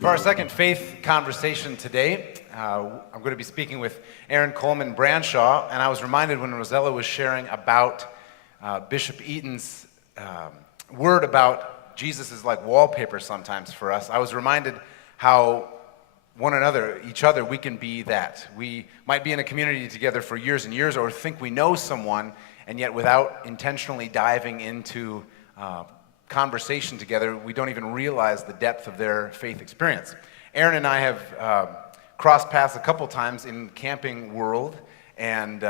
For our second faith conversation today, I'm going to be speaking with Erin Coleman Branchaud, and I was reminded when Rosella was sharing about Bishop Eaton's word about Jesus is like wallpaper sometimes for us. I was reminded how each other, we can be that. We might be in a community together for years and years or think we know someone, and yet without intentionally diving into conversation together, we don't even realize the depth of their faith experience. Erin and I have crossed paths a couple times in camping world, and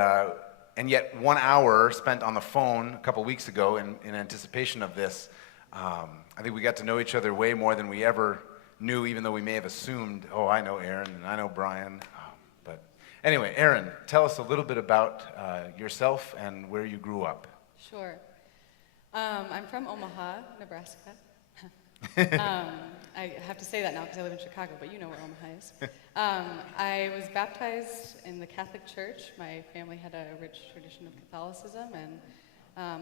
yet 1 hour spent on the phone a couple weeks ago in anticipation of this. I think we got to know each other way more than we ever knew, even though we may have assumed, oh, I know Erin and I know Brian. But anyway, Erin, tell us a little bit about yourself and where you grew up. Sure. I'm from Omaha, Nebraska. I have to say that now because I live in Chicago, but you know where Omaha is. I was baptized in the Catholic Church. My family had a rich tradition of Catholicism, and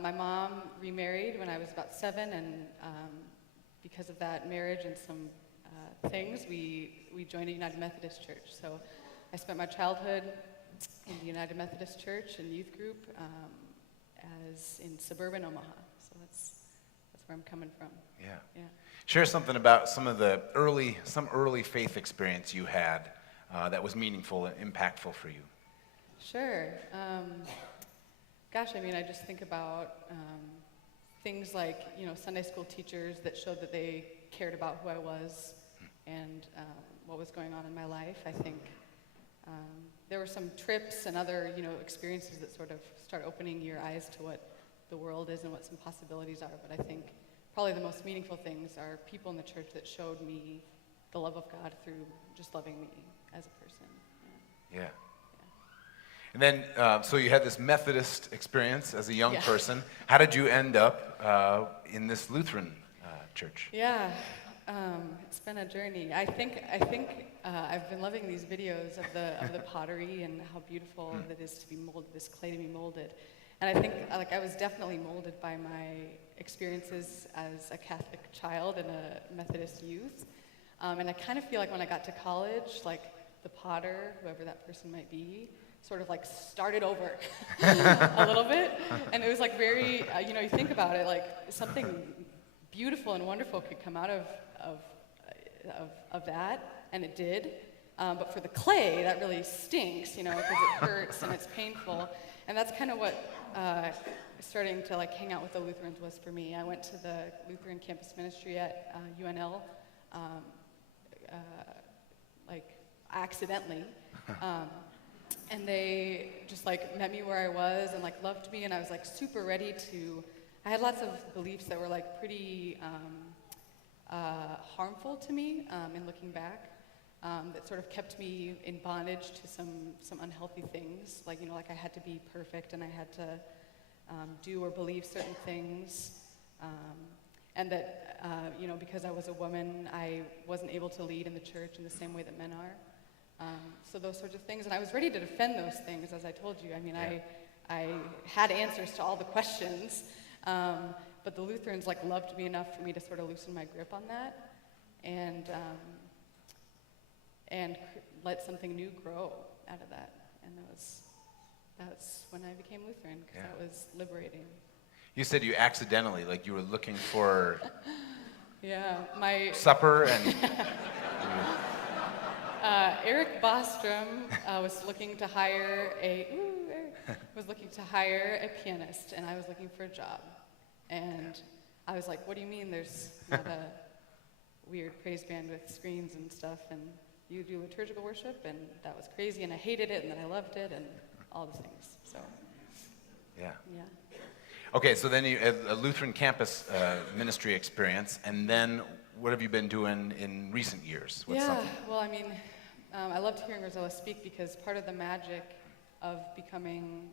my mom remarried when I was about 7, and because of that marriage and some things, we joined a United Methodist Church. So I spent my childhood in the United Methodist Church and youth group as in suburban Omaha. So that's where I'm coming from. Yeah. Share something about some early faith experience you had that was meaningful and impactful for you. Sure. I just think about things like, Sunday school teachers that showed that they cared about who I was and what was going on in my life. I think there were some trips and other, experiences that sort of start opening your eyes to what the world is and what some possibilities are. But I think probably the most meaningful things are people in the church that showed me the love of God through just loving me as a person. Yeah. And then, so you had this Methodist experience as a young person. How did you end up in this Lutheran church? Yeah, it's been a journey. I think I've been loving these videos of the pottery and how beautiful it is to be molded, this clay to be molded. And I think I was definitely molded by my experiences as a Catholic child and a Methodist youth. And I kind of feel like when I got to college, the potter, whoever that person might be, sort of started over a little bit. And it was very, you think about it, something beautiful and wonderful could come out of that, and it did. But for the clay, that really stinks, because it hurts and it's painful. And that's kind of what starting to hang out with the Lutherans was for me. I went to the Lutheran campus ministry at UNL, accidentally. And they just met me where I was and loved me, and I was super ready to. I had lots of beliefs that were pretty harmful to me in looking back. That sort of kept me in bondage to some unhealthy things, I had to be perfect and I had to do or believe certain things, and that because I was a woman, I wasn't able to lead in the church in the same way that men are. So those sorts of things, and I was ready to defend those things, as I told you. I had answers to all the questions, but the Lutherans loved me enough for me to sort of loosen my grip on that, and let something new grow out of that. And that's when I became Lutheran, because that was liberating. You said you accidentally, you were looking for my supper and... Eric Bostrom was looking to hire a pianist, and I was looking for a job. And I was like, what do you mean there's not a weird praise band with screens and stuff, and you do liturgical worship? And that was crazy, and I hated it, and then I loved it, and all the things. So yeah. Okay, so then you had a Lutheran campus ministry experience, and then what have you been doing in recent years? Well, I loved hearing Rosella speak, because part of the magic of becoming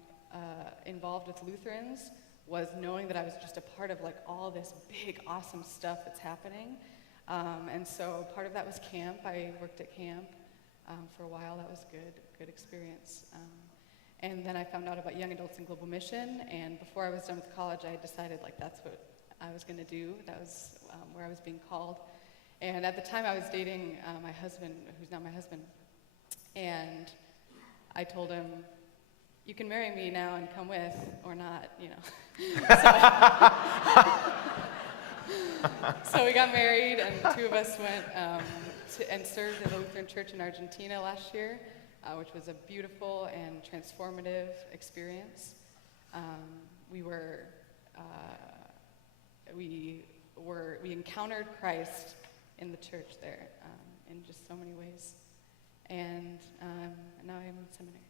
involved with Lutherans was knowing that I was just a part of all this big, awesome stuff that's happening. And so part of that was camp. I worked at camp for a while. That was good experience. And then I found out about Young Adults in Global Mission, and before I was done with college, I had decided that's what I was going to do. That was where I was being called. And at the time I was dating my husband, who's now my husband, and I told him, you can marry me now and come with, or not, you know. So we got married, and the two of us went and served in the Lutheran Church in Argentina last year, which was a beautiful and transformative experience. We encountered Christ in the church there in just so many ways, and now I'm in seminary.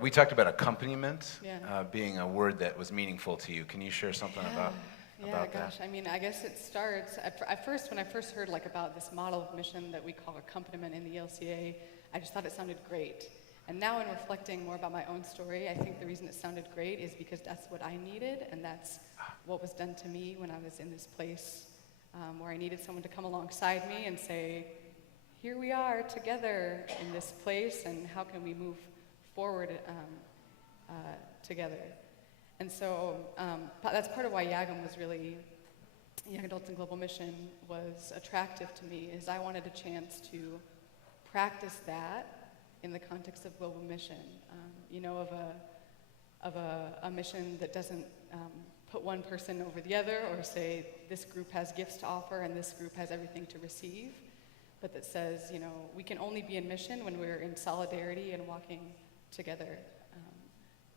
We talked about accompaniment Yeah. being a word that was meaningful to you. Can you share something about that? Gosh, I mean, I guess it starts, when I first heard about this model of mission that we call accompaniment in the ELCA, I just thought it sounded great. And now in reflecting more about my own story, I think the reason it sounded great is because that's what I needed, and that's what was done to me when I was in this place where I needed someone to come alongside me and say, here we are together in this place, and how can we move forward together? And so that's part of why YAGM was really, Young Adults in Global Mission was attractive to me, is I wanted a chance to practice that in the context of global mission, of a mission that doesn't put one person over the other or say this group has gifts to offer and this group has everything to receive, but that says, we can only be in mission when we're in solidarity and walking together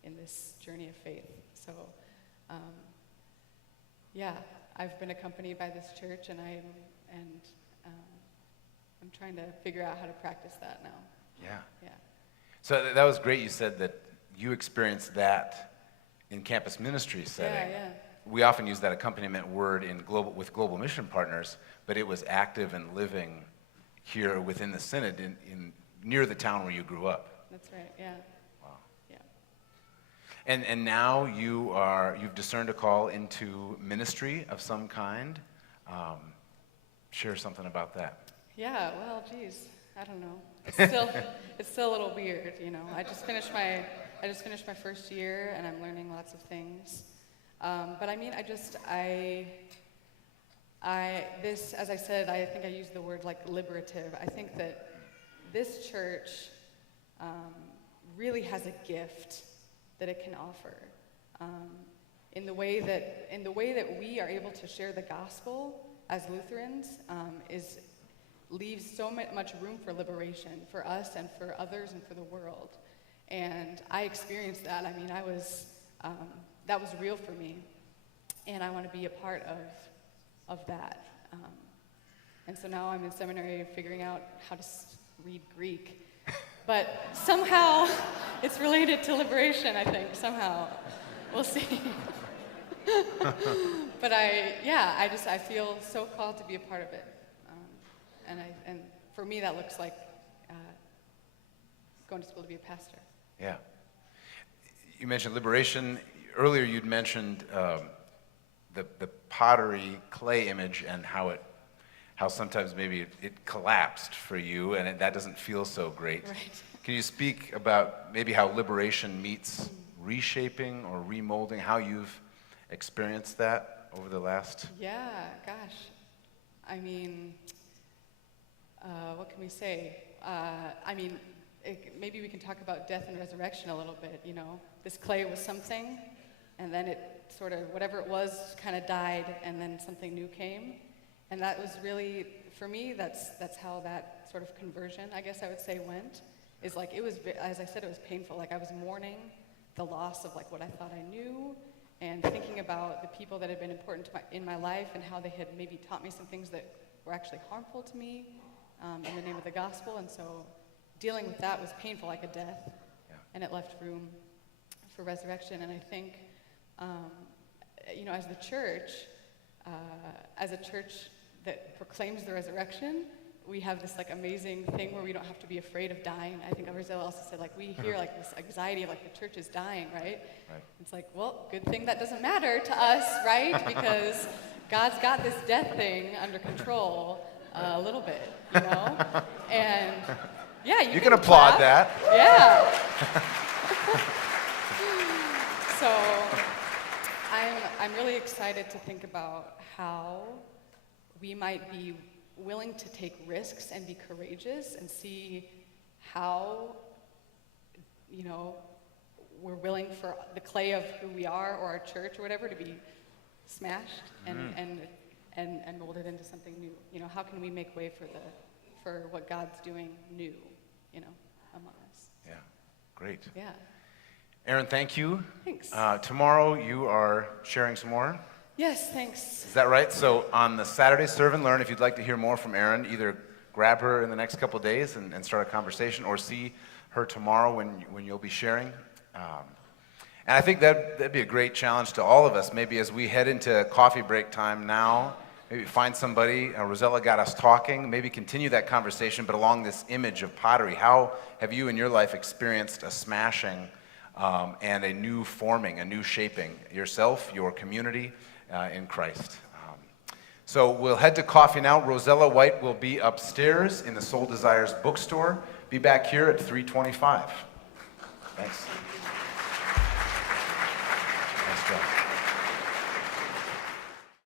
in this journey of faith. So, I've been accompanied by this church, and I'm trying to figure out how to practice that now. Yeah. So that was great. You said that you experienced that in campus ministry setting. Yeah. We often use that accompaniment word with global mission partners, but it was active and living here within the Synod in near the town where you grew up. That's right. Yeah. Wow. Yeah. And now you've discerned a call into ministry of some kind. Share something about that. Yeah. Well, geez, I don't know. It's still a little weird, I just finished my first year, and I'm learning lots of things. But I mean, this, as I said, I think I used the word liberative. I think that this church really has a gift that it can offer. In the way that we are able to share the gospel as Lutherans leaves so much room for liberation for us and for others and for the world. And I experienced that. I mean, that was real for me, and I want to be a part of that. And so now I'm in seminary figuring out how to read Greek, but somehow it's related to liberation, I think, somehow. We'll see. But I feel so called to be a part of it. And for me, that looks like going to school to be a pastor. Yeah. You mentioned liberation. Earlier you'd mentioned the pottery clay image and how sometimes maybe it collapsed for you, and that doesn't feel so great. Right. Can you speak about maybe how liberation meets reshaping or remolding, how you've experienced that over the last... Yeah, gosh. I mean... what can we say? Maybe we can talk about death and resurrection a little bit, This clay was something, and then it sort of, whatever it was, kind of died, and then something new came. And that was really, for me, that's how that sort of conversion, I guess I would say, went. Is it was, as I said, it was painful. I was mourning the loss of what I thought I knew, and thinking about the people that had been important in my life and how they had maybe taught me some things that were actually harmful to me. In the name of the gospel, and so dealing with that was painful, like a death, and it left room for resurrection. And I think, as a church that proclaims the resurrection, we have this amazing thing where we don't have to be afraid of dying. I think Arizal also said we hear this anxiety of the church is dying, right? It's well, good thing that doesn't matter to us, right? Because God's got this death thing under control. A little bit, and you can applaud that. Yeah. So I'm really excited to think about how we might be willing to take risks and be courageous and see how, we're willing for the clay of who we are or our church or whatever to be smashed and molded into something new. How can we make way for what God's doing new, among us? Yeah, great. Yeah. Erin, thank you. Thanks. Tomorrow you are sharing some more. Yes, thanks. Is that right? So on the Saturday Serve and Learn, if you'd like to hear more from Erin, either grab her in the next couple of days and start a conversation, or see her tomorrow when you'll be sharing. And I think that'd be a great challenge to all of us, maybe as we head into coffee break time now, maybe find somebody. Rosella got us talking, maybe continue that conversation, but along this image of pottery. How have you in your life experienced a smashing and a new forming, a new shaping, yourself, your community in Christ? So we'll head to coffee now. Rosella White will be upstairs in the Soul Desires bookstore. Be back here at 3:25. Thanks.